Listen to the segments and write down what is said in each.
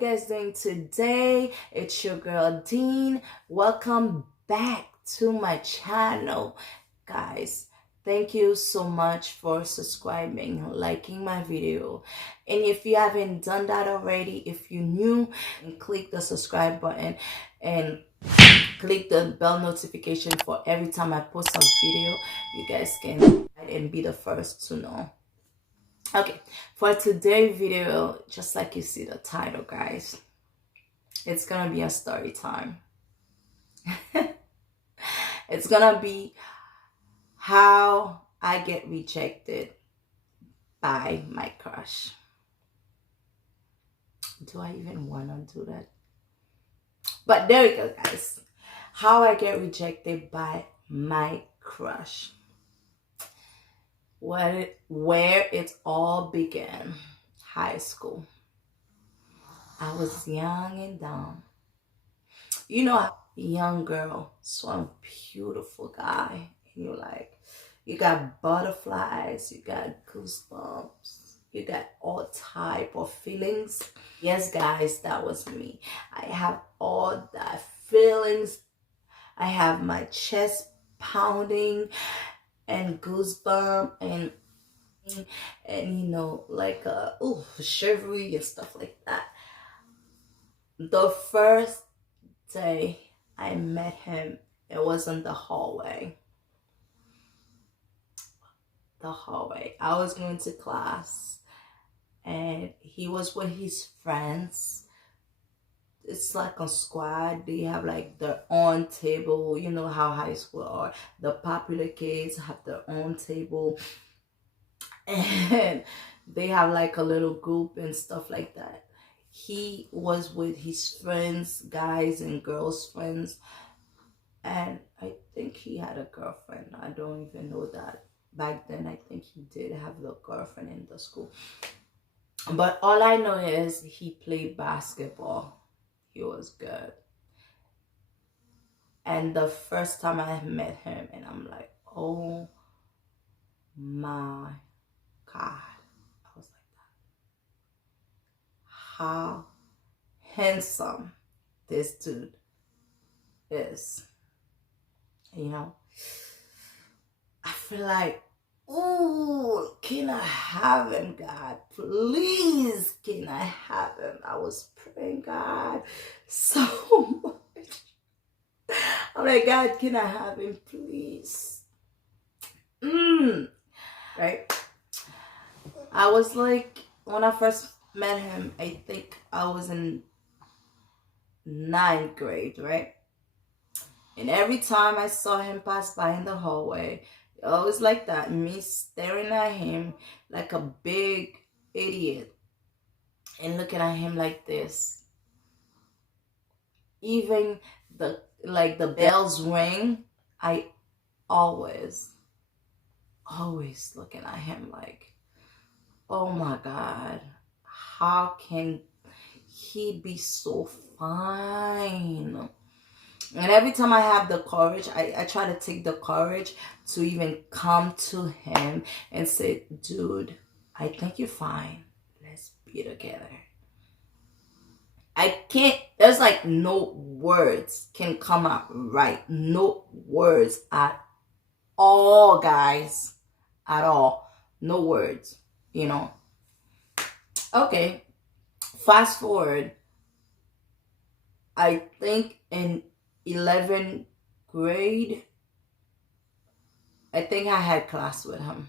guys doing today? It's your girl Dean. Welcome back to my channel, guys. Thank you so much for subscribing, liking my video. And if you haven't done that already, if you're new, click the subscribe button and click the bell notification for every time I post a video. You guys can and be the first to know. Okay, for today's video, just like you see the title, guys, it's gonna be a story time. It's gonna be how I get rejected by my crush. Do I even want to do that? But there we go, guys. How I get rejected by my crush. Where it all began, high school. I was young and dumb. You know, a young girl saw a beautiful guy, and you're like, you got butterflies, you got goosebumps, you got all type of feelings. Yes, guys, that was me. I have all that feelings. I have my chest pounding and goosebump and you know, like chivalry and stuff like that. The first day I met him, it was in the hallway. I was going to class and he was with his friends. It's like a squad. They have like their own table. You know how high school are. The popular kids have their own table. And they have like a little group and stuff like that. He was with his friends, guys and girls friends. And I think he had a girlfriend. I don't even know that. Back then, I think he did have a girlfriend in the school. But all I know is he played basketball. He was good. And the first time I met him, and I'm like, oh my God. I was like that. How handsome this dude is. You know? I feel like, ooh, can I have him, God? Please, can I have him? I was praying, God, so much. I'm like, God, can I have him, please? Right? I was like, when I first met him, I think I was in 9th grade, right? And every time I saw him pass by in the hallway, always like that, me staring at him like a big idiot and looking at him like this. Even the bells ring, I always looking at him like, oh my God, how can he be so fine? And every time I have the courage, I try to take the courage to even come to him and say, dude, I think you're fine. Let's be together. I can't, there's like no words can come out right. No words at all, guys. At all. No words, you know. Okay. Fast forward. I think in 11th grade, I think I had class with him.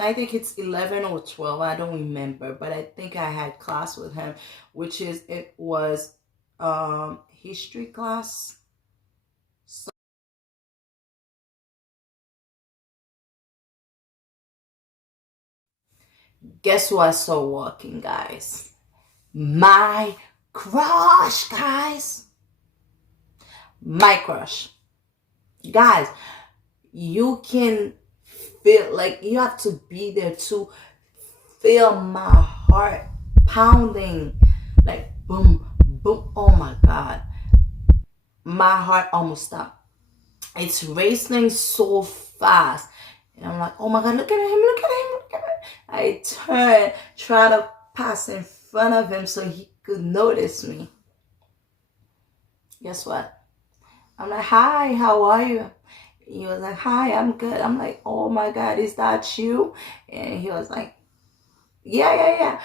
I think it's 11 or 12, I don't remember, but I think I had class with him, it was history class. So guess who I saw walking, guys? My crush, guys. My crush. Guys, you can feel, like, you have to be there to feel my heart pounding, like boom, boom. Oh my God. My heart almost stopped. It's racing so fast. And I'm like, oh my God, look at him, look at him, look at him. I turn, try to pass in front of him so he could notice me. Guess what? I'm like, hi, how are you? He was like, hi, I'm good. I'm like, oh my God, is that you? And he was like, yeah, yeah, yeah.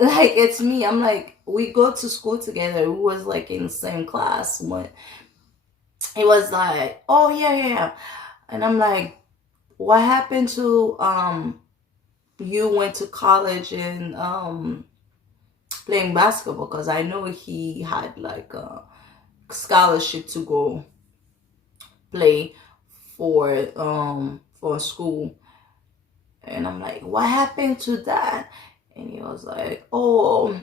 Like, it's me. I'm like, we go to school together. We was like in the same class. When he was like, oh yeah, yeah, yeah. And I'm like, what happened to you went to college and playing basketball? Because I know he had like a scholarship to go play for school. And I'm like, what happened to that? And he was like, oh,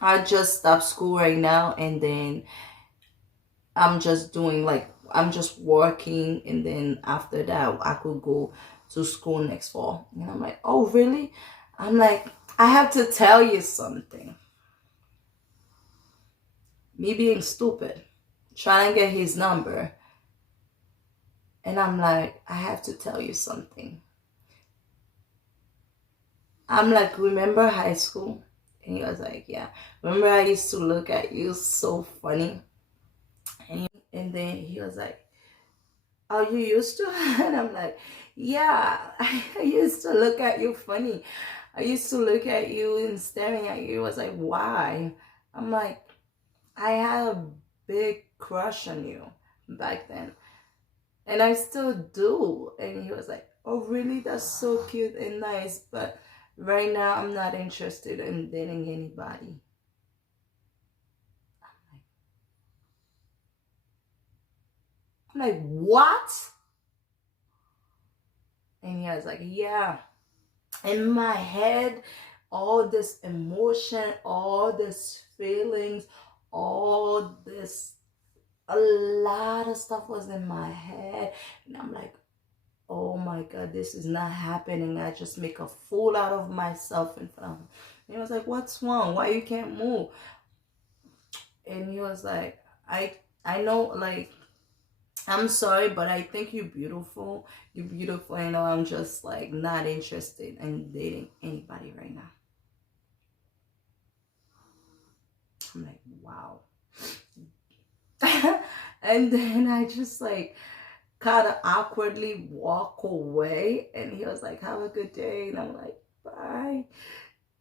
I just stopped school right now, and then I'm just working, and then after that I could go to school next fall. And I'm like, oh really? I'm like, I have to tell you something. Me being stupid, trying to get his number. And I'm like, I have to tell you something. I'm like, remember high school? And he was like, yeah. Remember I used to look at you so funny? And then he was like, oh, you used to? And I'm like, yeah, I used to look at you funny. I used to look at you and staring at you. I was like, why? I'm like, I had a big crush on you back then. And I still do. And he was like, oh, really? That's so cute and nice. But right now, I'm not interested in dating anybody. I'm like, what? And he was like, yeah. In my head, all this emotion, all this feelings, all this, a lot of stuff was in my head. And I'm like, oh my God, this is not happening. I just make a fool out of myself in front of him. And he was like, what's wrong? Why you can't move? And he was like, I know, like, I'm sorry, but I think you're beautiful. You're beautiful. I know I'm just like not interested in dating anybody right now. I'm like, wow. And then I just like kind of awkwardly walk away. And he was like, have a good day. And I'm like, bye.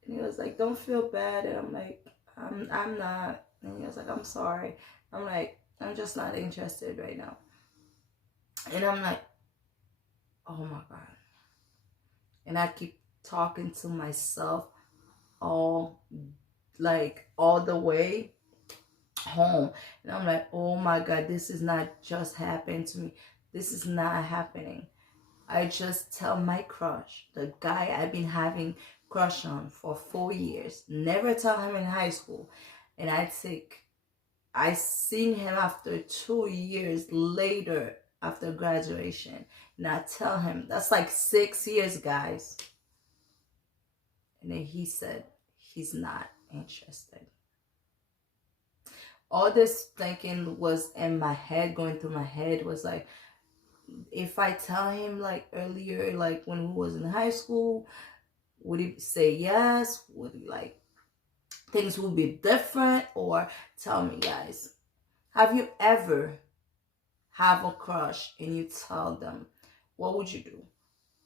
And he was like, don't feel bad. And I'm like, I'm not. And he was like, I'm sorry. I'm like, I'm just not interested right now. And I'm like, oh my God. And I keep talking to myself all all the way home. And I'm like, oh my God, this is not just happening to me. This is not happening. I just tell my crush, the guy I've been having crush on for 4 years, never tell him in high school. And I seen him after 2 years later after graduation. And I tell him, that's like 6 years, guys. And then he said he's not interested. All this thinking was in my head, going through my head, was like, if I tell him like earlier, like when we was in high school, would he say yes? Would he like things would be different? Or tell me, guys, have you ever have a crush and you tell them, what would you do?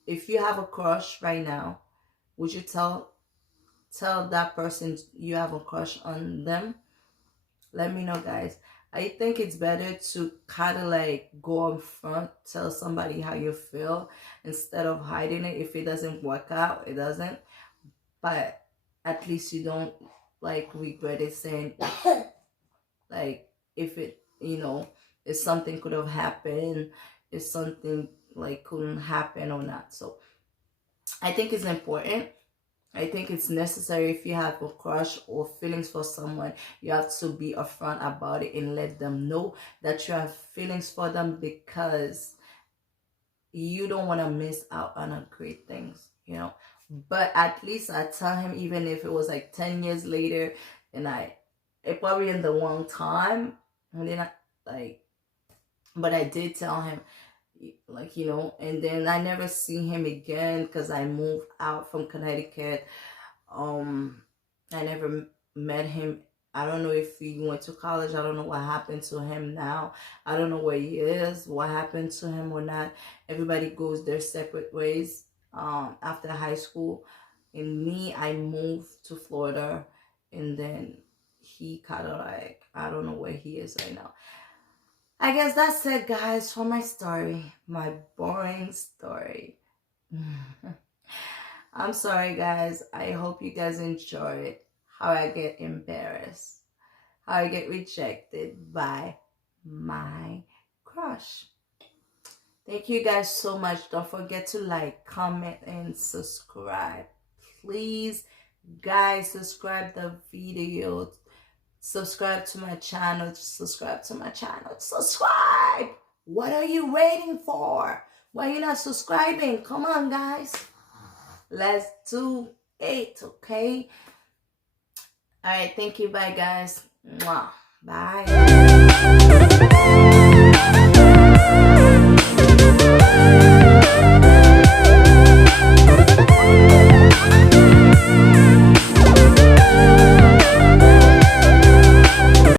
If you have a crush right now, would you tell that person you have a crush on them? Let me know, guys. I think it's better to kind of like go in front, tell somebody how you feel instead of hiding it. If it doesn't work out, it doesn't. But at least you don't like regret it, saying like if it, if something could have happened, if something like couldn't happen or not. So I think it's important. I think it's necessary. If you have a crush or feelings for someone, you have to be upfront about it and let them know that you have feelings for them, because you don't want to miss out on a great things. But at least I tell him, even if it was like 10 years later, and it probably in the wrong time, and then but I did tell him, like, and then I never see him again because I moved out from Connecticut. um I never met him. I don't know if he went to college. I don't know what happened to him now. I don't know where he is, what happened to him or not. Everybody goes their separate ways after high school. And me, I moved to Florida, and then he kind of like, I don't know where he is right now. I guess that's it, guys, for my story, my boring story. I'm sorry, guys. I hope you guys enjoyed how I get embarrassed, how I get rejected by my crush. Thank you guys so much. Don't forget to like, comment, and subscribe. Please, guys, subscribe the video. Subscribe to my channel. Subscribe to my channel. Subscribe. What are you waiting for? Why are you not subscribing? Come on, guys. Let's do it, okay? All right, thank you. Bye, guys. Mwah. Bye.